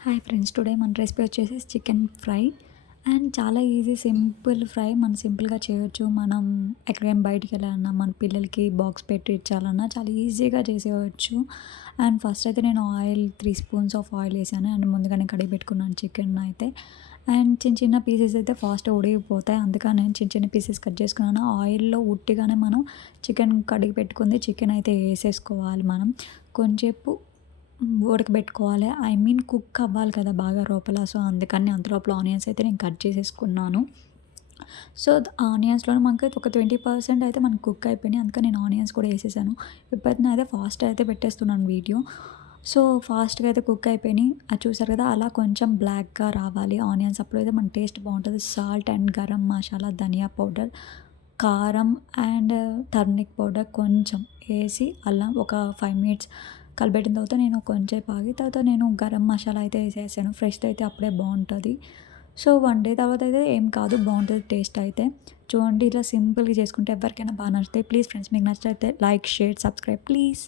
Hi friends, today మన recipe వచ్చేసి chicken fry. And చాలా ఈజీ సింపుల్ ఫ్రై. మనం సింపుల్గా చేయొచ్చు. మనం ఎక్కడికైనా బయటికి వెళ్ళాలన్నా, మన పిల్లలకి బాక్స్ పెట్టి ఇచ్చాలన్నా చాలా ఈజీగా చేసేయచ్చు. అండ్ ఫస్ట్ అయితే నేను 3 స్పూన్స్ ఆఫ్ ఆయిల్ వేసాను. అండ్ ముందుగానే కడిగి పెట్టుకున్నాను చికెన్ అయితే. అండ్ చిన్న చిన్న పీసెస్ అయితే ఫాస్ట్గా ఉడికిపోతాయి. అందుకని నేను చిన్న చిన్న పీసెస్ కట్ చేసుకున్నాను. ఆయిల్‌లో ఉట్టిగానే మనం చికెన్ కడిగి పెట్టుకుంది చికెన్ అయితే వేసేసుకోవాలి మనం. కొంచెంసేపు ఉడకబెట్టుకోవాలి. కుక్ అవ్వాలి కదా బాగా లోపల. సో, అందుకని అంతలోపల ఆనియన్స్ అయితే నేను కట్ చేసేసుకున్నాను. సో, ఆనియన్స్‌లోనే మనకి ఒక 20% అయితే మనకు కుక్ అయిపోయినాయి. అందుకని నేను ఆనియన్స్ కూడా ఏసేసాను. ఇప్పుడైతే నాదే ఫాస్ట్ అయితే పెట్టేస్తున్నాను వీడియో. సో, ఫాస్ట్‌గా అయితే కుక్ అయిపోయినాయి. అది చూసారు కదా! అలా కొంచెం బ్లాక్‌గా రావాలి ఆనియన్స్. అప్పుడైతే మన టేస్ట్ బావుంటది. Salt and garam masala, dhania powder, కారం అండ్ టర్మరిక్ పౌడర్ కొంచెం ఏసి అలా ఒక 5 మినిట్స్ కలిపెట్టిన తర్వాత నేను కొంచెంసేపు ఆగి తర్వాత నేను గరం మసాలా అయితే ఏసేసాను. ఫ్రెష్‌ది అయితే అప్పుడే బావుంటది. సో, 1 డే తర్వాత అయితే ఏం కాదు, బావుంటది టేస్ట్ అయితే. చూడండి ఇలా సింపుల్‌గా చేసుకుంటే ఎవరికైనా నచ్చుతాయి. ప్లీజ్ ఫ్రెండ్స్, మీకు నచ్చితే లైక్, షేర్, సబ్స్క్రైబ్ ప్లీజ్.